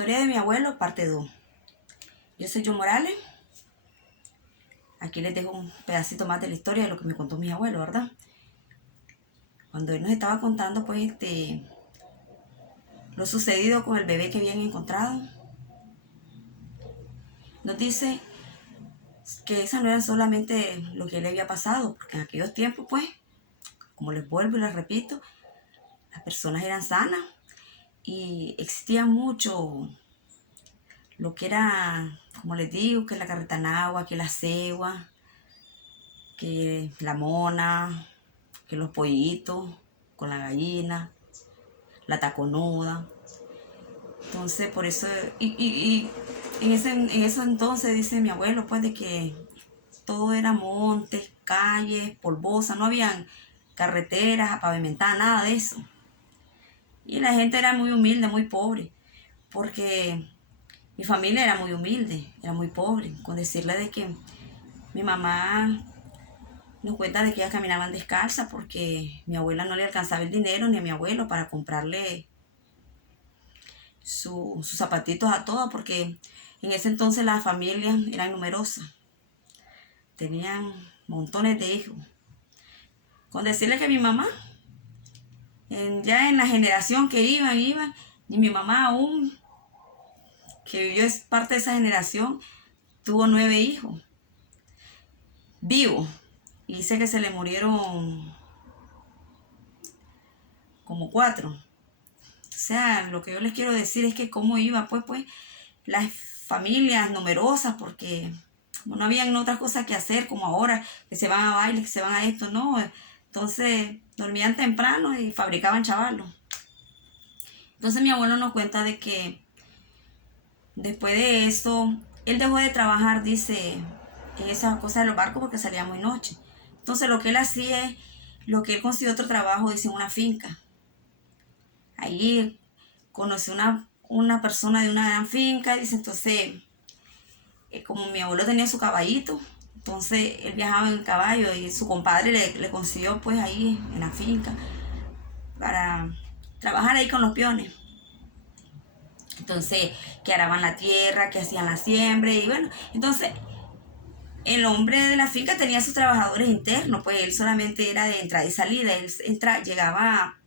Historia de mi abuelo, parte 2. Yo soy Jo Morales. Aquí les dejo un pedacito más de la historia de lo que me contó mi abuelo, ¿verdad? Cuando él nos estaba contando, pues, lo sucedido con el bebé que habían encontrado, nos dice que esa no era solamente lo que le había pasado, porque en aquellos tiempos, pues, como les vuelvo y les repito, las personas eran sanas y existía mucho lo que era, como les digo, que la carretanagua, que la cegua, que la mona, que los pollitos con la gallina, la taconuda. Entonces, por eso, y en ese entonces dice mi abuelo, pues, de que todo era montes, calles, polvosa, no habían carreteras pavimentadas, nada de eso. Y la gente era muy humilde, muy pobre, porque mi familia era muy humilde, era muy pobre. Con decirle de que mi mamá nos cuenta de que ellas caminaban descalzas porque mi abuela no le alcanzaba el dinero ni a mi abuelo para comprarle sus zapatitos a todas, porque en ese entonces las familias eran numerosas, tenían montones de hijos. Con decirle que mi mamá, ya en la generación que iban, y mi mamá aún, que vivió es parte de esa generación, tuvo 9 hijos vivos. Y dice que se le murieron como 4. O sea, lo que yo les quiero decir es que cómo iba, pues, las familias numerosas, porque como no habían otras cosas que hacer, como ahora, que se van a bailes, que se van a esto, no. Entonces, dormían temprano y fabricaban chavalos. Entonces, mi abuelo nos cuenta de que después de eso, él dejó de trabajar, dice, en esas cosas de los barcos porque salía muy noche. Entonces, lo que él hacía es, lo que él consiguió otro trabajo, dice, en una finca. Allí conoció una persona de una gran finca, dice, entonces, como mi abuelo tenía su caballito, entonces él viajaba en el caballo y su compadre le consiguió pues ahí en la finca para trabajar ahí con los peones. Entonces, que araban la tierra, que hacían la siembra y bueno, entonces el hombre de la finca tenía sus trabajadores internos, pues él solamente era de entrada y salida, él llegaba,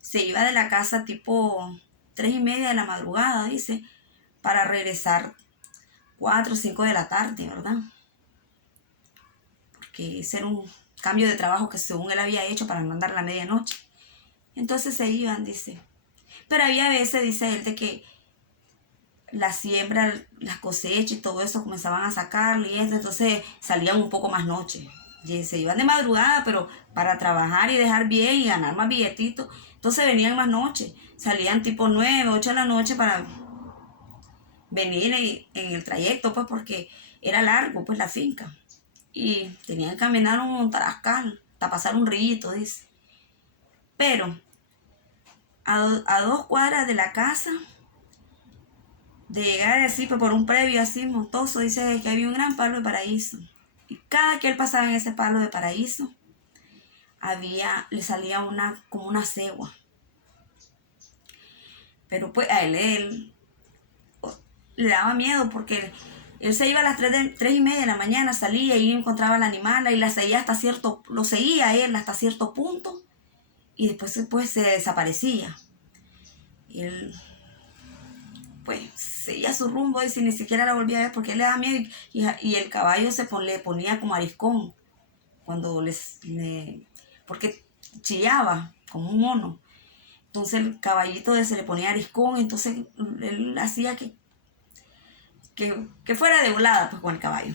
se iba de la casa tipo 3:30 de la madrugada, dice, para regresar 4 o 5 de la tarde, ¿verdad? Que ese era un cambio de trabajo que según él había hecho para no andar a la medianoche. Entonces se iban, dice. Pero había veces, dice él, de que la siembra, las cosechas y todo eso comenzaban a sacarle y eso, entonces salían un poco más noche. Y se iban de madrugada, pero para trabajar y dejar bien y ganar más billetitos. Entonces venían más noche. Salían tipo 9, 8 de la noche para venir en el trayecto, pues porque era largo, pues la finca. Y tenían que caminar un tarascal hasta pasar un rillito, dice. Pero a 2 cuadras de la casa, de llegar así pues, por un previo así montoso, dice que había un gran palo de paraíso. Y cada que él pasaba en ese palo de paraíso, le salía como una cegua. Pero pues a él le daba miedo porque él se iba a las 3:30 de la mañana, salía y encontraba al animal y lo seguía él hasta cierto punto y después se desaparecía. Y él pues seguía su rumbo y ni siquiera la volvía a ver porque él le daba miedo y el caballo le ponía como ariscón cuando porque chillaba como un mono. Entonces el caballito se le ponía ariscón, entonces él hacía que fuera de volada pues con el caballo.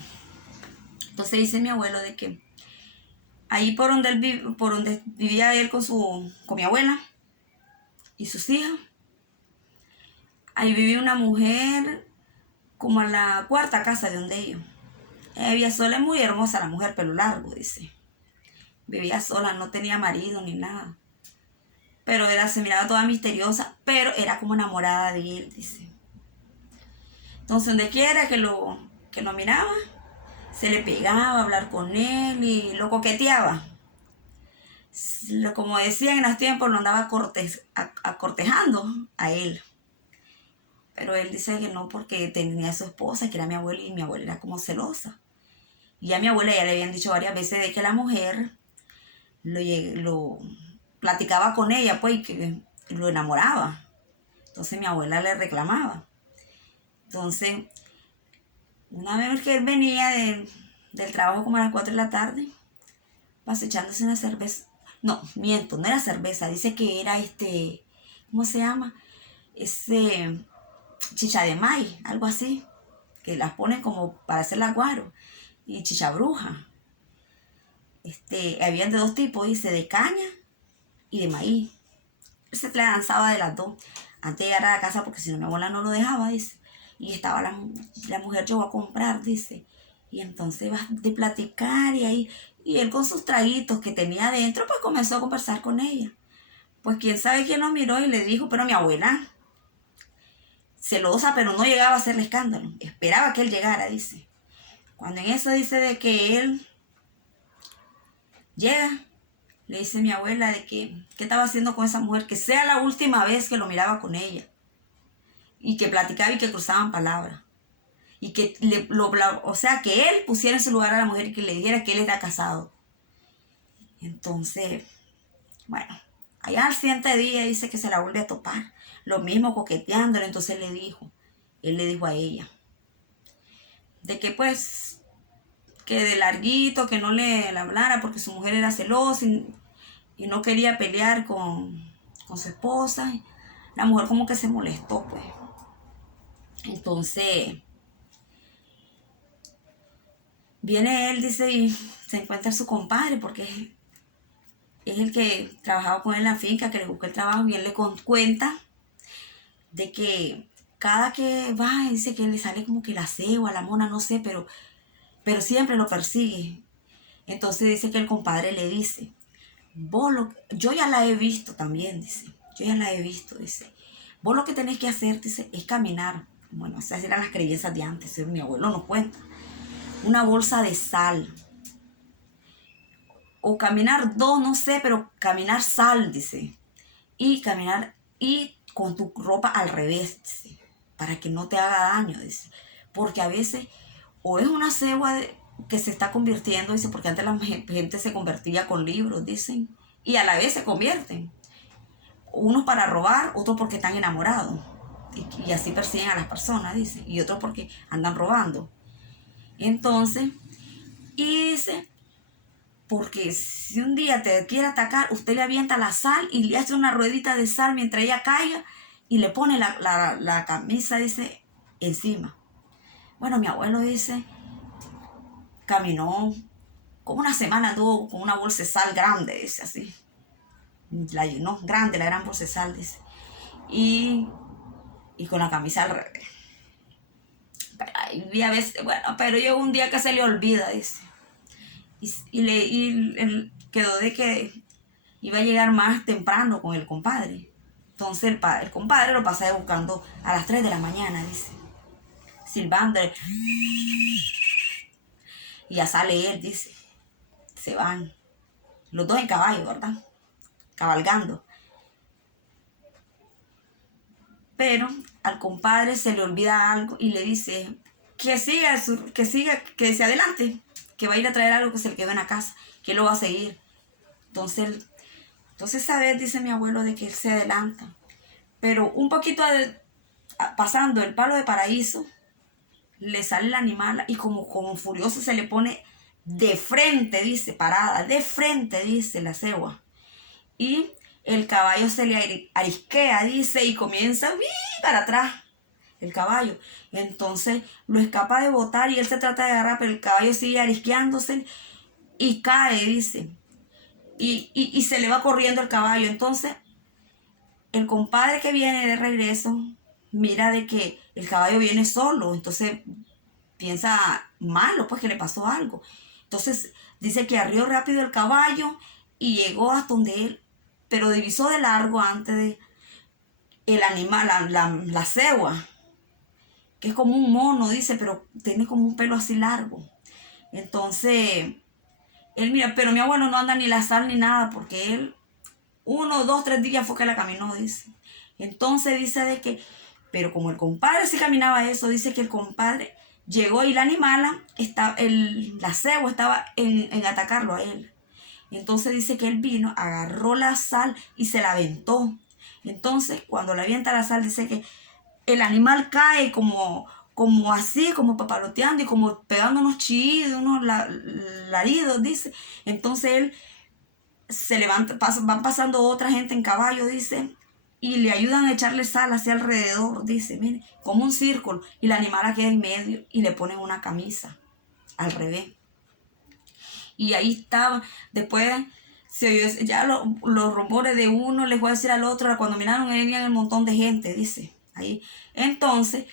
Entonces dice mi abuelo de que ahí por donde vivía él con mi abuela y sus hijas, ahí vivía una mujer como a la 4ª casa de donde ellos. Ella vivía sola, es muy hermosa la mujer, pelo largo, dice. Vivía sola, no tenía marido ni nada. Pero se miraba toda misteriosa, pero era como enamorada de él, dice. Entonces, donde quiera que lo miraba, se le pegaba a hablar con él y lo coqueteaba. Como decían en los tiempos, lo andaba cortejando a él. pero él dice que no porque tenía a su esposa, que era mi abuela, y mi abuela era como celosa. Y a mi abuela ya le habían dicho varias veces de que la mujer lo platicaba con ella, pues, y que lo enamoraba. Entonces mi abuela le reclamaba. Entonces, una vez que él venía del trabajo como a las 4 de la tarde, vas echándose una cerveza. No, miento, no era cerveza, dice que era ¿cómo se llama? Ese chicha de maíz, algo así, que las ponen como para hacer la guaro, y chicha bruja. Habían de dos tipos, dice, de caña y de maíz. Él se le lanzaba de las dos antes de llegar a la casa, porque si no mi abuela no lo dejaba, dice. Y estaba la mujer, llegó a comprar, dice. Y entonces va de platicar y ahí, y él con sus traguitos que tenía adentro, pues comenzó a conversar con ella. Pues quién sabe quién lo miró y le dijo, pero mi abuela, celosa, pero no llegaba a hacerle escándalo. Esperaba que él llegara, dice. Cuando en eso dice de que él llega, le dice mi abuela de que qué estaba haciendo con esa mujer, que sea la última vez que lo miraba con ella. Y que platicaba y que cruzaban palabras. Y que o sea, que él pusiera en su lugar a la mujer y que le dijera que él era casado. Entonces, bueno, allá al siguiente día dice que se la vuelve a topar. Lo mismo coqueteándole, entonces él le dijo a ella, de que pues, que de larguito, que no le hablara porque su mujer era celosa y no quería pelear con su esposa. La mujer como que se molestó, pues. Entonces, viene él, dice, y se encuentra su compadre, porque es el que trabajaba con él en la finca, que le buscó el trabajo, y él le cuenta de que cada que va, dice que le sale como que la cegua, la mona, no sé, pero siempre lo persigue. Entonces dice que el compadre le dice, yo ya la he visto también, dice, yo ya la he visto, dice, vos lo que tenés que hacer, dice, es caminar. Bueno, esas eran las creencias de antes, mi abuelo nos cuenta. Una bolsa de sal, o caminar dos, no sé, pero caminar sal, dice, y caminar y con tu ropa al revés, dice, para que no te haga daño, dice, porque a veces o es una cegua que se está convirtiendo, dice, porque antes la gente se convertía con libros, dicen, y a la vez se convierten, unos para robar, otros porque están enamorados, y así persiguen a las personas, dice, y otros porque andan robando. Entonces, y dice, porque si un día te quiere atacar, usted le avienta la sal y le hace una ruedita de sal mientras ella caiga y le pone la camisa, dice, encima. Bueno, mi abuelo dice, caminó como una semana, tuvo con una bolsa de sal grande, dice así. La llenó grande, la gran bolsa de sal, dice. Y con la camisa al revés. Y a veces, bueno, pero llegó un día que se le olvida, dice. Y él quedó de que iba a llegar más temprano con el compadre. Entonces el compadre lo pasa buscando a las 3 de la mañana, dice. Silbando. Y ya sale él, dice. Se van. Los dos en caballo, ¿verdad? Cabalgando. Pero al compadre se le olvida algo y le dice que siga, que se adelante, que va a ir a traer algo que se le quedó en la casa, que él lo va a seguir. Entonces esa vez dice mi abuelo de que él se adelanta. Pero un poquito pasando el palo de paraíso, le sale el animal y como furioso se le pone de frente, dice, parada, de frente, dice la cegua. Y el caballo se le arisquea, dice, y comienza para atrás el caballo. Entonces lo escapa de botar y él se trata de agarrar, pero el caballo sigue arisqueándose y cae, dice. Y se le va corriendo el caballo. Entonces el compadre que viene de regreso mira de que el caballo viene solo, entonces piensa malo, pues que le pasó algo. Entonces dice que arrió rápido el caballo y llegó hasta donde él, pero divisó de largo antes de el animal, la cegua, que es como un mono, dice, pero tiene como un pelo así largo. Entonces, él mira, pero mi abuelo no anda ni la sal ni nada, porque él 1, 2, 3 días fue que la caminó, dice. Entonces dice de que Pero como el compadre sí caminaba eso, dice que el compadre llegó y la animala, la cegua estaba en atacarlo a él. Entonces dice que él vino, agarró la sal y se la aventó. Entonces, cuando le avienta la sal, dice que el animal cae como así, como papaloteando y como pegando unos chillidos, unos laridos, dice. Entonces él se levanta, van pasando otra gente en caballo, dice, y le ayudan a echarle sal hacia alrededor, dice, mire, como un círculo, y la animal queda en medio y le ponen una camisa al revés. Y ahí estaba, después se oyó ya los rumores de uno, les voy a decir al otro, cuando miraron venían un montón de gente, dice, ahí. Entonces,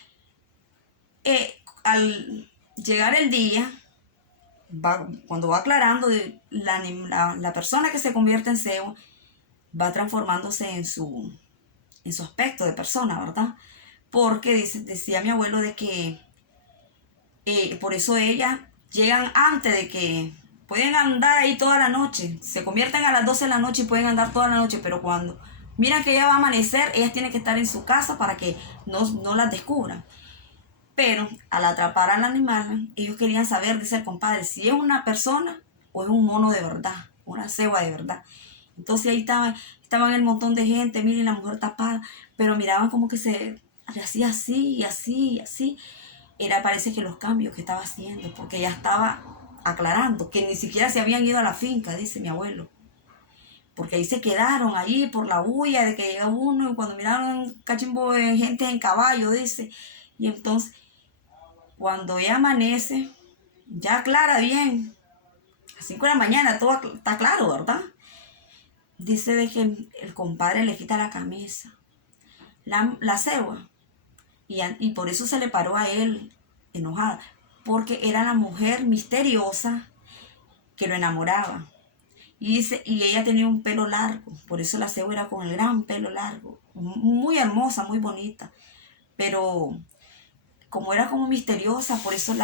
al llegar el día, cuando va aclarando, la persona que se convierte en cegua va transformándose en su aspecto de persona, ¿verdad? Porque decía mi abuelo de que por eso ellas llegan antes de que pueden andar ahí toda la noche, se convierten a las 12 de la noche y pueden andar toda la noche, pero cuando miran que ya va a amanecer, ellas tienen que estar en su casa para que no las descubran. Pero al atrapar al animal, ellos querían saber, dice el compadre, si es una persona o es un mono de verdad, una cegua de verdad. Entonces ahí estaban el montón de gente, miren la mujer tapada, pero miraban como que se le hacía así y así y así. Parece que los cambios que estaba haciendo, porque ya estaba aclarando que ni siquiera se habían ido a la finca, dice mi abuelo. Porque ahí se quedaron, ahí por la bulla de que llega uno, y cuando miraron un cachimbo de gente en caballo, dice. Y entonces, cuando ella amanece, ya aclara bien, a 5 de la mañana, todo está claro, ¿verdad? Dice de que el compadre le quita la camisa, la cegua, y por eso se le paró a él enojada, porque era la mujer misteriosa que lo enamoraba. Y ella tenía un pelo largo, por eso la cegua era con el gran pelo largo, muy hermosa, muy bonita, pero como era como misteriosa, por eso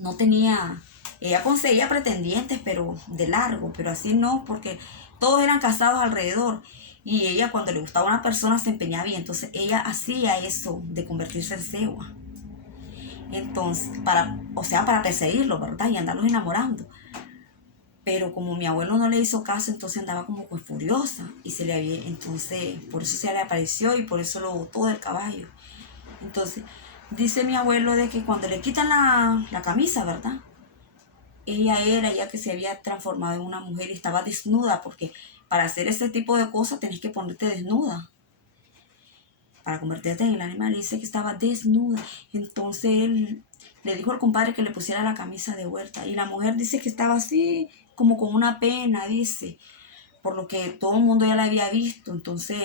no tenía, ella conseguía pretendientes, pero de largo, pero así no, porque todos eran casados alrededor. Y ella, cuando le gustaba a una persona, se empeñaba bien. Entonces ella hacía eso de convertirse en cegua. Entonces, para perseguirlo, ¿verdad? Y andarlos enamorando. Pero como mi abuelo no le hizo caso, entonces andaba como pues furiosa. Y entonces, por eso se le apareció y por eso lo botó del caballo. Entonces, dice mi abuelo de que cuando le quitan la camisa, ¿verdad? Ella que se había transformado en una mujer y estaba desnuda, porque para hacer ese tipo de cosas tenés que ponerte desnuda. Para convertirte en el animal, dice que estaba desnuda. Entonces él le dijo al compadre que le pusiera la camisa de vuelta. Y la mujer dice que estaba así, como con una pena, dice, por lo que todo el mundo ya la había visto. Entonces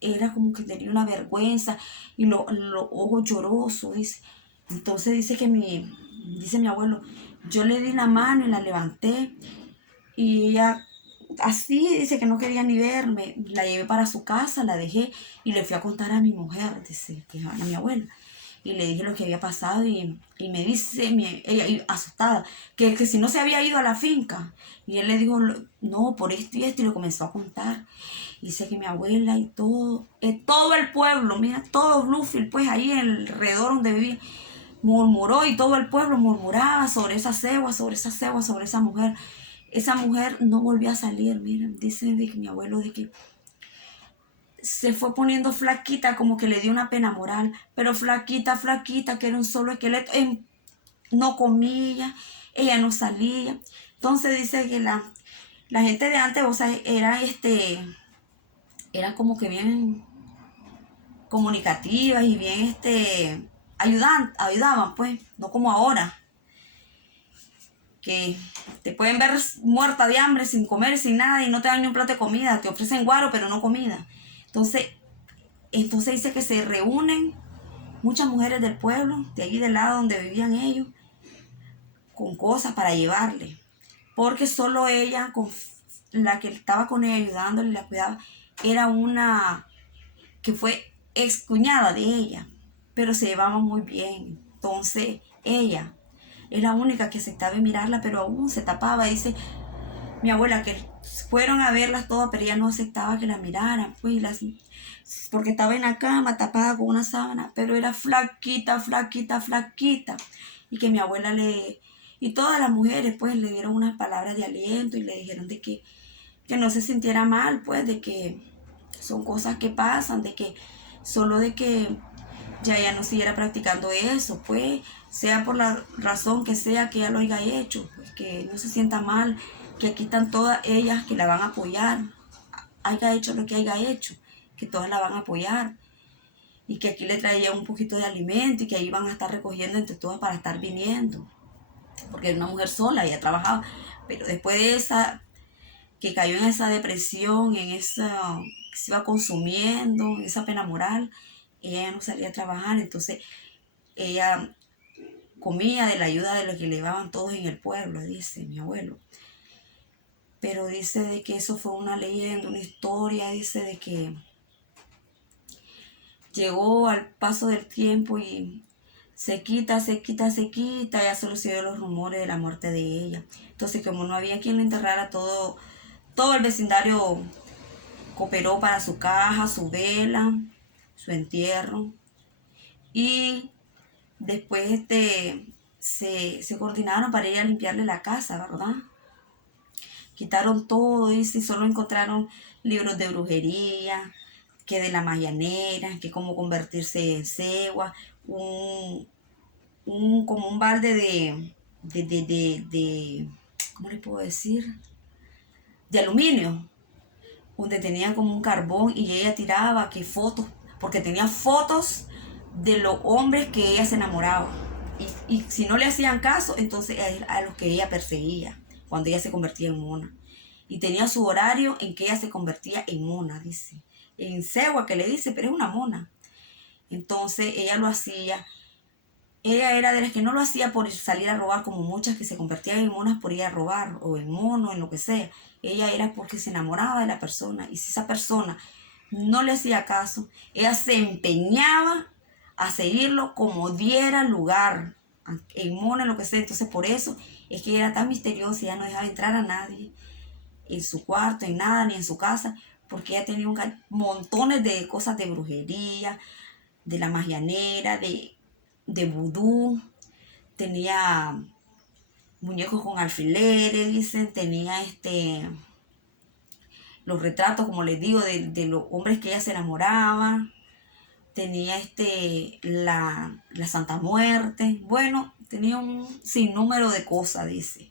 era como que tenía una vergüenza y los ojos llorosos, dice. Entonces dice mi abuelo, yo le di la mano y la levanté y ella así dice que no quería ni verme, la llevé para su casa, la dejé y le fui a contar a mi mujer, dice, que es a mi abuela, y le dije lo que había pasado y me dice ella asustada que si no se había ido a la finca, y él le dijo, no, por esto y esto, y le comenzó a contar. Dice que mi abuela y todo el pueblo, mira, todo Bluefield, pues ahí alrededor donde vivía, murmuró y todo el pueblo murmuraba sobre esa cegua, sobre esa mujer. Esa mujer no volvió a salir, miren, dice de que mi abuelo de que se fue poniendo flaquita, como que le dio una pena moral, pero flaquita, que era un solo esqueleto, no comía, ella no salía. Entonces dice que la gente de antes, o sea, era como que bien comunicativas y bien ayudaban, pues, no como ahora, que te pueden ver muerta de hambre, sin comer, sin nada, y no te dan ni un plato de comida, te ofrecen guaro, pero no comida. Entonces dice que se reúnen muchas mujeres del pueblo, de allí del lado donde vivían ellos, con cosas para llevarle, porque solo ella, con la que estaba con ella ayudándole, la cuidaba, era una que fue excuñada de ella, pero se llevaban muy bien. Entonces ella es la única que aceptaba mirarla, pero aún se tapaba. Dice, mi abuela, que fueron a verlas todas, pero ella no aceptaba que la miraran, pues, porque estaba en la cama tapada con una sábana, pero era flaquita, flaquita, flaquita, y que mi abuela y todas las mujeres, pues, le dieron unas palabras de aliento y le dijeron de que no se sintiera mal, pues, de que son cosas que pasan, de que solo de que ya no siguiera practicando eso, pues, sea por la razón que sea que ella lo haya hecho, pues, que no se sienta mal, que aquí están todas ellas que la van a apoyar, haya hecho lo que haya hecho, que todas la van a apoyar, y que aquí le traía un poquito de alimento y que ahí van a estar recogiendo entre todas para estar viniendo, porque era una mujer sola, ella trabajaba, pero después de esa, que cayó en esa depresión, en esa, que se iba consumiendo, en esa pena moral, ella ya no salía a trabajar, entonces ella comía de la ayuda de lo que le daban todos en el pueblo, dice mi abuelo. Pero dice de que eso fue una leyenda, una historia, dice de que llegó al paso del tiempo y se quita, ya solo se dio los rumores de la muerte de ella. Entonces, como no había quien la enterrara, todo el vecindario cooperó para su caja, su vela, su entierro. Y después se coordinaron para ir a limpiarle la casa, ¿verdad? Quitaron todo y solo encontraron libros de brujería, que de la mayanera, que cómo convertirse en cegua, como un balde de ¿cómo le puedo decir? De aluminio, donde tenían como un carbón y ella tiraba que fotos, porque tenía fotos de los hombres que ella se enamoraba. Y si no le hacían caso, entonces a los que ella perseguía, cuando ella se convertía en mona. Y tenía su horario en que ella se convertía en mona, dice. En cegua que le dice, pero es una mona. Entonces ella lo hacía. Ella era de las que no lo hacía por salir a robar, como muchas que se convertían en monas por ir a robar, o en mono, en lo que sea. Ella era porque se enamoraba de la persona. Y si esa persona no le hacía caso, ella se empeñaba a seguirlo como diera lugar, en mono, en lo que sea. Entonces por eso es que ella era tan misteriosa, ella no dejaba entrar a nadie en su cuarto, en nada, ni en su casa, porque ella tenía montones de cosas de brujería, de la magianera, de vudú, tenía muñecos con alfileres, dicen, tenía los retratos, como les digo, de los hombres que ella se enamoraba, tenía la Santa Muerte, bueno, tenía un sinnúmero de cosas, dice.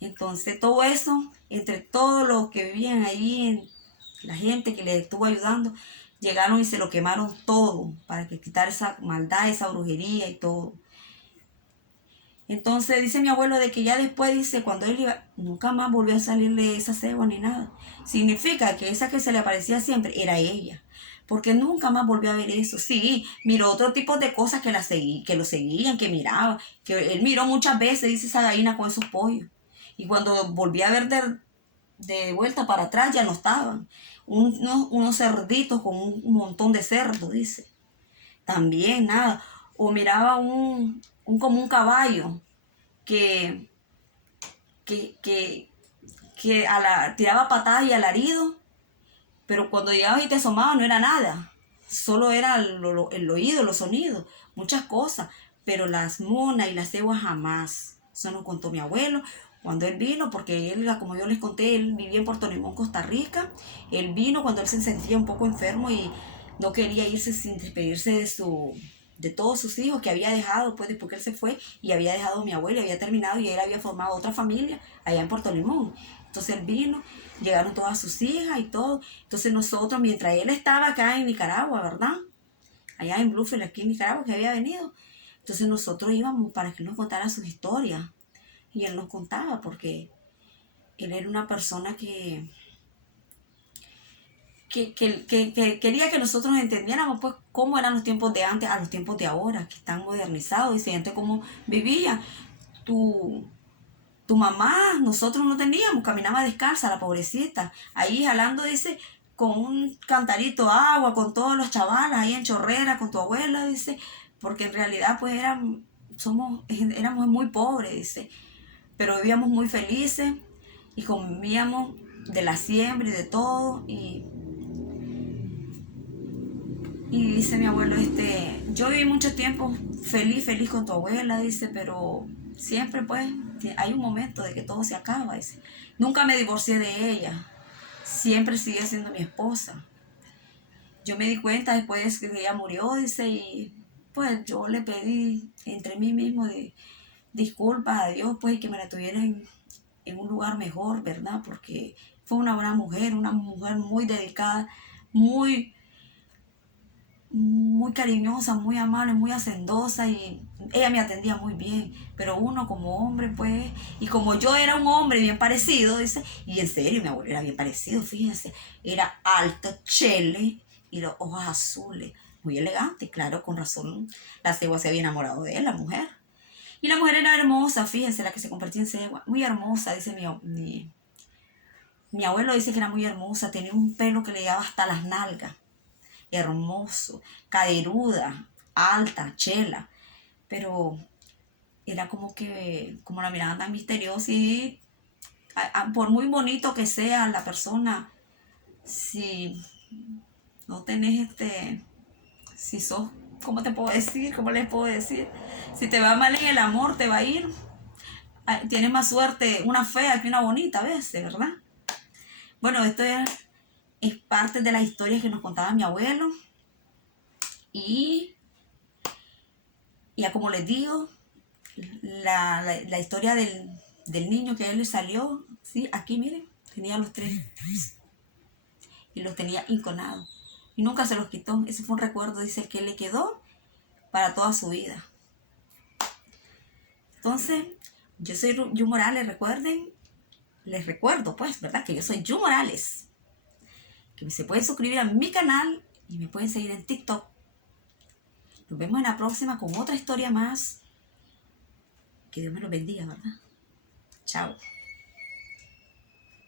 Entonces todo eso, entre todos los que vivían allí, la gente que le estuvo ayudando, llegaron y se lo quemaron todo para que quitar esa maldad, esa brujería y todo. Entonces dice mi abuelo de que ya después, dice, cuando él iba, nunca más volvió a salirle esa cegua ni nada. Significa que esa que se le aparecía siempre era ella, porque nunca más volvió a ver eso. Sí, miró otro tipo de cosas que lo seguían, que miraba, que él miró muchas veces, dice, esa gallina con esos pollos. Y cuando volví a ver de vuelta para atrás, ya no estaban. Unos cerditos con un montón de cerdos, dice. También nada. O miraba como un caballo que, que tiraba patadas y alarido, pero cuando llegabas y te asomabas no era nada. Solo era el oído, los sonidos, muchas cosas. Pero las monas y las ceguas jamás. Eso nos contó mi abuelo cuando él vino, porque él, como yo les conté, él vivía en Puerto Limón, Costa Rica. Él vino cuando él se sentía un poco enfermo y no quería irse sin despedirse de todos sus hijos que había dejado, pues después que él se fue y había dejado a mi abuela, había terminado y él había formado otra familia allá en Puerto Limón. Entonces él vino, llegaron todas sus hijas y todo. Entonces nosotros, mientras él estaba acá en Nicaragua, ¿verdad? Allá en Bluefield, aquí en Nicaragua, que había venido. Entonces nosotros íbamos para que él nos contara sus historias. Y él nos contaba porque él era una persona que quería que nosotros entendiéramos pues cómo eran los tiempos de antes a los tiempos de ahora, que están modernizados, y se siente cómo vivía. Tu mamá, nosotros no teníamos, caminaba descalza, la pobrecita, ahí jalando, dice, con un cantarito de agua, con todos los chavalas ahí en chorrera, con tu abuela, dice, porque en realidad pues éramos muy pobres, dice, pero vivíamos muy felices. y comíamos de la siembra y de todo. Y dice mi abuelo, yo viví mucho tiempo feliz con tu abuela, dice, pero siempre pues hay un momento de que todo se acaba, dice. Nunca me divorcié de ella, siempre siguió siendo mi esposa. Yo me di cuenta después que ella murió, dice, y pues yo le pedí entre mí mismo disculpas a Dios, pues, y que me la tuviera en un lugar mejor, ¿verdad? Porque fue una mujer muy dedicada, muy muy cariñosa, muy amable, muy hacendosa, y ella me atendía muy bien, pero uno como hombre pues, y como yo era un hombre bien parecido, dice, y en serio mi abuelo era bien parecido, fíjense, era alto, chele y los ojos azules, muy elegante, claro, con razón la cegua se había enamorado de él, la mujer. Y la mujer era hermosa, fíjense, la que se convertía en cegua, muy hermosa, dice mi abuelo dice que era muy hermosa, tenía un pelo que le llegaba hasta las nalgas, hermoso, caderuda, alta, chela, pero era como la mirada tan misteriosa y por muy bonito que sea la persona, si no tenés si sos, ¿cómo te puedo decir? ¿Cómo les puedo decir? Si te va mal en el amor, te va a ir. Tienes más suerte una fea que una bonita a veces, ¿verdad? Bueno, es parte de las historias que nos contaba mi abuelo. Y ya como les digo, la historia del niño que a él le salió, ¿sí? Aquí miren, tenía los 3 y los tenía inconados. Y nunca se los quitó. Ese fue un recuerdo, dice, que le quedó para toda su vida. Entonces, yo soy Yu Morales, recuerden, les recuerdo pues, ¿verdad? Que yo soy Yu Morales. Que se pueden suscribir a mi canal y me pueden seguir en TikTok. Nos vemos en la próxima con otra historia más. Que Dios me los bendiga, ¿verdad? Chao.